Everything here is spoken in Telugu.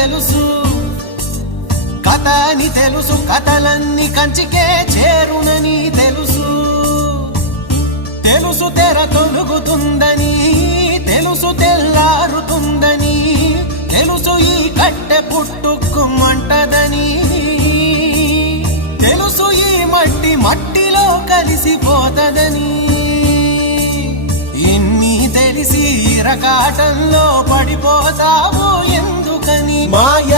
తెలుసు, కథ అని తెలుసు, కథలన్నీ కంచికే చేరునని తెలుసు. తెలుసు తెర తొలుగుతుందని, తెలుసు తెల్లారుతుందని, తెలుసు ఈ కట్టె పుట్టుకుమంటదని, తెలుసు ఈ మట్టి మట్టిలో కలిసిపోతదని. ఇన్ని తెలిసి ఇరకాటంలో పడిపోతావు ఎందుకని? మాయ